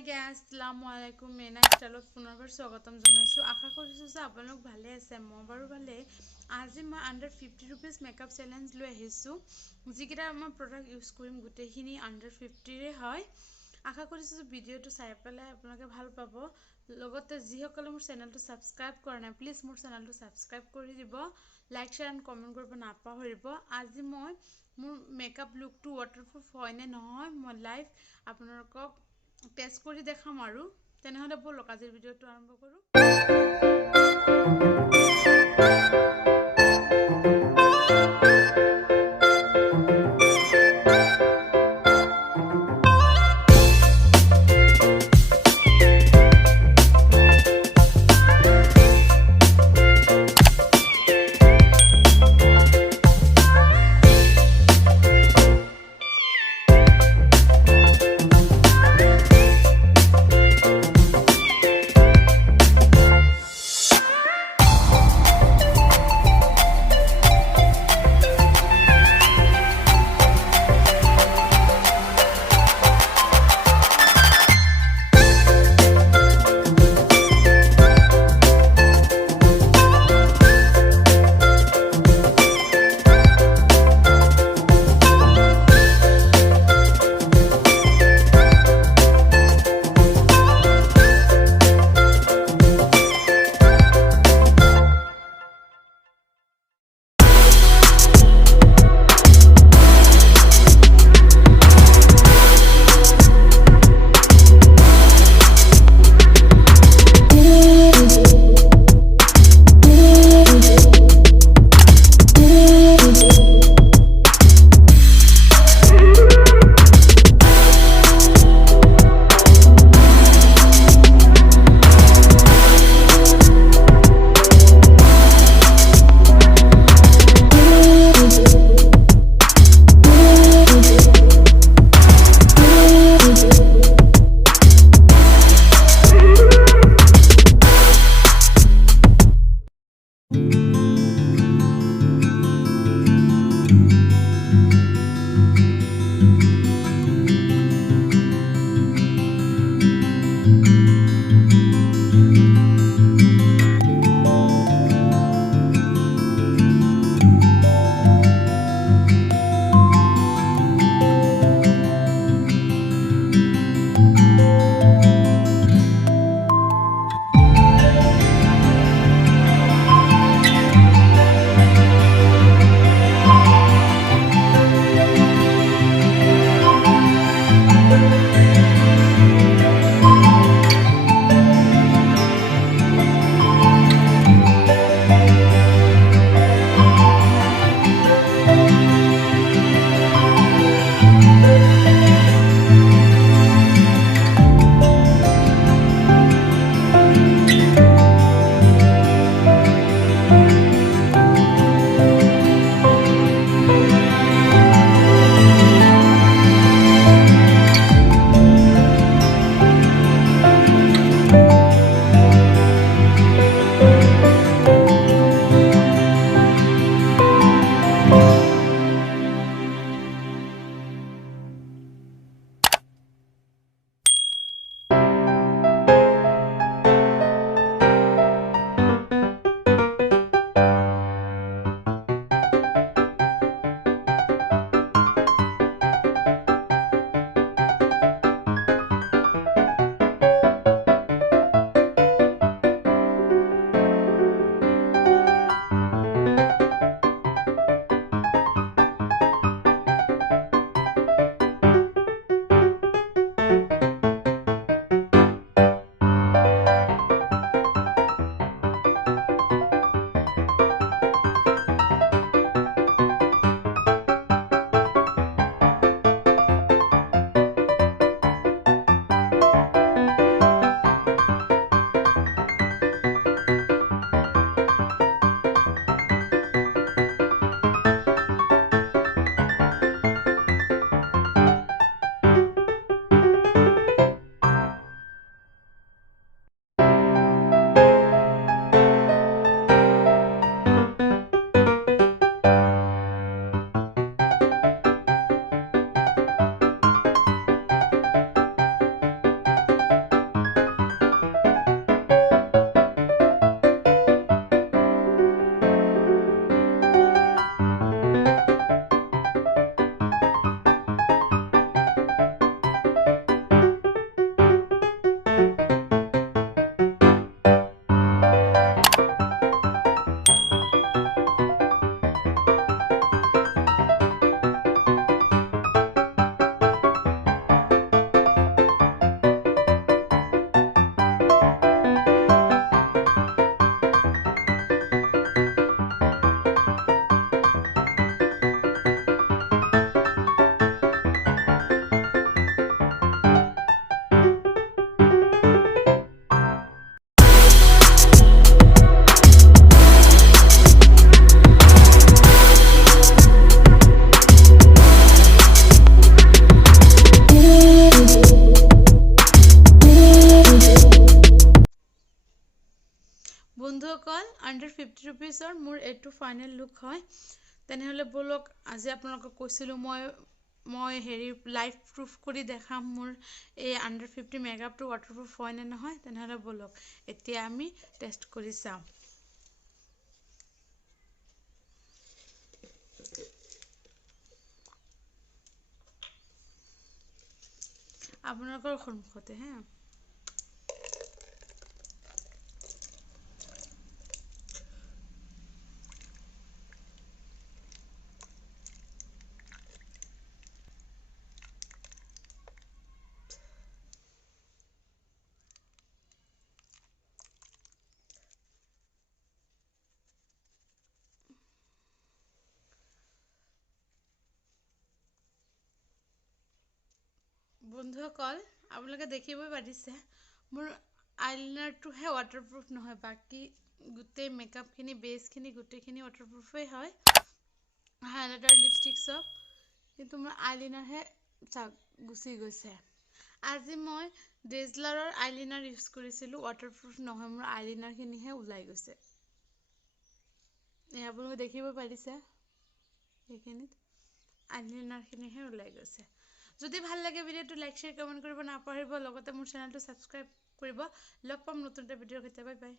Hi guys, আসসালামু আলাইকুম। মেনা ষ্টাইলত পুনৰবাৰ স্বাগতম জনাইছোঁ। আশা কৰিছোঁ যে আপোনালোক ভালে আছে। মই বাৰু ভালে। আজি মই আণ্ডাৰ 50 ৰুপিজ মেকআপ চেলেঞ্জ লৈ আহিছোঁ। যিকেইটা মই প্ৰডাক্ট ইউজ কৰিম গোটেইখিনি আণ্ডাৰ 50ৰে হয়। আশা কৰিছোঁ যে ভিডিঅ'টো চাই পেলাই আপোনালোকে ভাল পাব। লগতে যিসকলে মোৰ চেনেলটো ছাবস্ক্ৰাইব কৰা নাই, প্লিজ মোৰ চেনেলটো ছাবস্ক্ৰাইব কৰি দিব। লাইক শ্বেয়াৰ এণ্ড কমেণ্ট কৰিব নাপাহৰিব। আজি মই মোৰ মেকআপ লুকটো ৱাটাৰপ্ৰুফ হয় নে নহয় মই লাইভ আপোনালোকক টেষ্ট কৰি দেখাম আৰু তেনেহ'লে বলক আজিৰ ভিডিঅ'টো আৰম্ভ কৰোঁ। 50 rupees মোৰ এইটো ফাইনেল লুক হয় তেনেহলে বলক আজি আপোনালোকক কৈছিলো মই হেৰি লাইভ প্ৰুফ কৰি দেখাম মোৰ এই আন্ডাৰ 50 মেকআপটো ৱাটাৰপ্ৰুফ হয় নে নহয় তেনেহলে বলক এতিয়া আমি টেষ্ট কৰি চাম আপোনালোকৰ সন্মুখতে হে বন্ধুসকল আপোনালোকে দেখিবই পাৰিছে মোৰ আইলাইনাৰটোহে ৱাটাৰপ্ৰুফ নহয় বাকি গোটেই মেকআপখিনি বেছখিনি গোটেইখিনি ৱাটাৰপ্ৰুফেই হয় হাইলাইটাৰ লিপষ্টিক সব কিন্তু মোৰ আইলাইনাৰহে গুচি গৈছে আজি মই ডেজলাৰৰ আইলাইনাৰ ইউজ কৰিছিলোঁ ৱাটাৰপ্ৰুফ নহয় মোৰ আইলাইনাৰখিনিহে ওলাই গৈছে আপোনালোকে দেখিব পাৰিছে এইখিনিত আইলাইনাৰখিনিহে ওলাই গৈছে যদি ভাল লাগে ভিডিওটো লাইক শেয়াৰ কমেন্ট কৰিব নাপাহৰিব লগতে মোৰ চেনেলটো সাবস্ক্ৰাইব কৰিব লগ পাম নতুন এটা ভিডিঅ'ৰ সৈতে বাই বাই